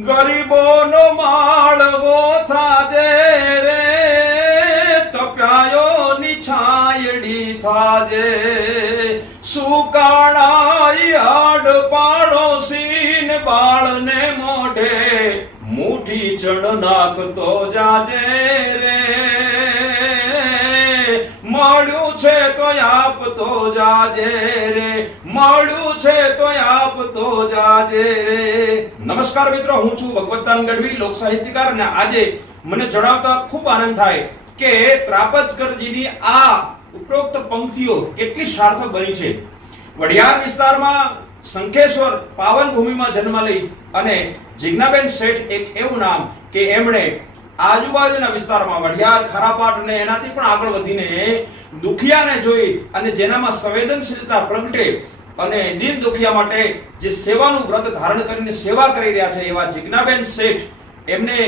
ગરીબોનો માળવો થાજે રે, તપ્યાયોની છાયડી થાજે, સુકાણાઈ આડ પાડોશીન બાળને મોઢે મુઠ્ઠી ચણ નાખતો જાજે રે, મળ્યું છે તો આપતો જાજે રે, મળ્યું છે તો આપતો જાજે રે. નમસ્કાર મિત્રો, હું છું ભગવતદાન ગઢવી, લોક સાહિત્યકાર, અને આજે મને જણાવતા ખૂબ આનંદ થાય કે ત્રાપજકરજીની આ ઉપરોક્ત પંક્તિઓ કેટલી સાર્થક બની છે. વઢિયાર વિસ્તારમાં શંખેશ્વર પાવન ભૂમિમાં જન્મ લઈ અને જિજ્ઞાબેન શેઠ એક એવું નામ કે એમણે આજુબાજુના વિસ્તારમાં વઢિયાર, ખારાપાટ અને એનાથી પણ આગળ વધીને દુખિયાને જોઈ અને જેનામાં સંવેદનશીલતા પ્રગટે અને દીન દુખિયા માટે જે સેવાનું વ્રત ધારણ કરીને સેવા કરી રહ્યા છે એવા જિજ્ઞાબેન શેઠ, એમને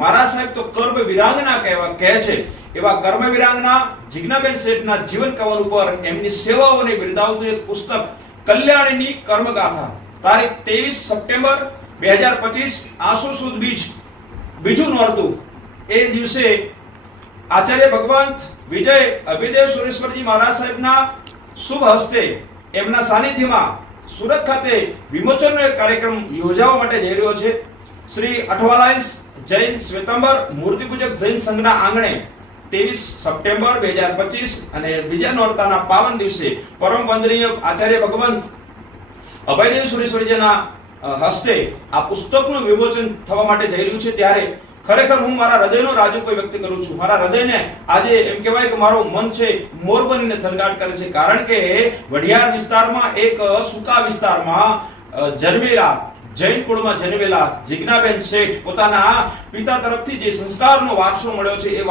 મારા સાહેબ તો કર્મ વિરાંગના કહે છે, એવા કર્મ વિરાંગના જિજ્ઞાબેન શેઠના જીવન કવન ઉપર એમની સેવાઓને બિરદાવતું એક પુસ્તક કલ્યાણીની કર્મગાથા, તારીખ 23 સપ્ટેમ્બર 2025 આસો સુદ બીજ બીજું નોરતું, એ દિવસે આચાર્ય ભગવંત વિજય અભિદેવ સુરેશ્વરજી મહારાજ સાહેબના શુભ હસ્તે એમના સાનિધ્યમાં સુરત ખાતે વિમોચનનો એક કાર્યક્રમ યોજવા માટે જઈ રહ્યો છે. શ્રી અઠવાલાયન્સ જૈન શ્વેતાંબર મૂર્તિપૂજક જૈન સંઘના આંગણે 23 સપ્ટેમ્બર 2025 અને બીજા નોરતાના પાવન દિવસે પરમ વંદનીય આચાર્ય ભગવંત અભયદેવ સુરેશ્વરજીના હસ્તે આ પુસ્તકનું વિમોચન થવા માટે જઈ રહ્યું છે. ત્યારે ખરેખર હું મારા હૃદયનો રાજુકો વ્યક્ત કરું છું. મારા હૃદયને આજે એમ કહેવાય કે મારું મન છે મોર બનીને થનગાટ કરે છે, કારણ કે વઢિયાર વિસ્તારમાં એક સુકા વિસ્તારમાં જન્મેલા, જૈન કુળમાં જન્મેલા જિજ્ઞાબેન શેઠ પોતાના પિતા તરફથી જે સંસ્કારનો વારસો મળ્યો છે એ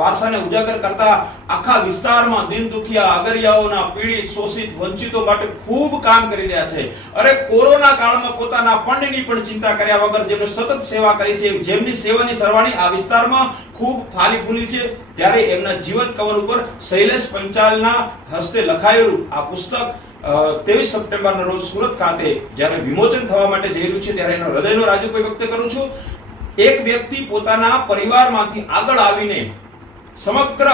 વારસાને ઉજાગર કરતા આખા વિસ્તારમાં દીન દુખિયા, અગરિયાઓના, પીડિત, શોષિત, વંચિતો માટે ખૂબ કામ કરી રહ્યા છે. અરે કોરોના કાળમાં પોતાના ફંડની પણ ચિંતા કર્યા વગર જેમને સતત સેવા કરી છે, જેમની સેવાની સરવાણી આ વિસ્તારમાં ખૂબ ફાલી ફૂલી છે. ત્યારે એમના જીવન કવન ઉપર શૈલેષ પંચાલના હસ્તે લખાયેલું આ પુસ્તક 23 સપ્ટેમ્બરના રોજ સુરત ખાતે જ્યારે વિમોચન થવા માટે જઈ રહ્યું છે, ત્યારે એનો હૃદયનો રાજુકો વ્યક્ત કરું છું. એક વ્યક્તિ પોતાના પરિવારમાંથી આગળ આવીને સમગ્ર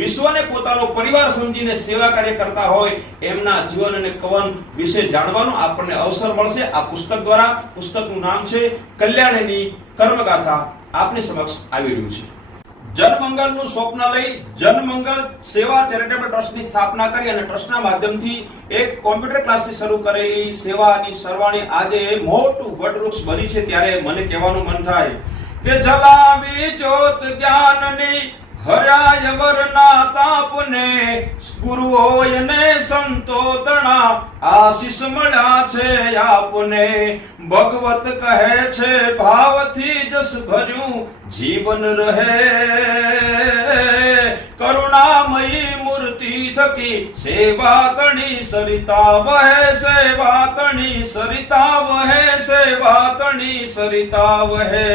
વિશ્વને પોતાનો પરિવાર સમજીને સેવા કાર્ય કરતા હોય એમના જીવન અને કવન વિશે જાણવાનો આપણને અવસર મળશે આ પુસ્તક દ્વારા. પુસ્તકનું નામ છે કલ્યાણીની કર્મગાથા, આપની સમક્ષ આવી રહ્યું છે. જનમંગલનું સ્વપ્ન લઈ જનમંગલ સેવા ચેરિટેબલ ટ્રસ્ટની સ્થાપના કરી અને ટ્રસ્ટના માધ્યમથી એક કોમ્પ્યુટર ક્લાસથી શરૂ કરેલી સેવાની સરવાણી આજે મોટું વટવૃક્ષ બની છે. ત્યારે મને કહેવાનું મન થાય કે જલાવી જ્યોત જ્ઞાનની હર્યા વરના તાપને, ગુરુઓય ને સંતો તણા આશીષ મળ્યા છે આપને. ભગવત કહે છે ભાવથી જસ ભર્યું જીવન રહે, કરુણામયી મૂર્તિ થકી સેવા તણી સરિતા વહે, સેવા તણી સરિતા વહે, સેવા તણી સરિતા વહે.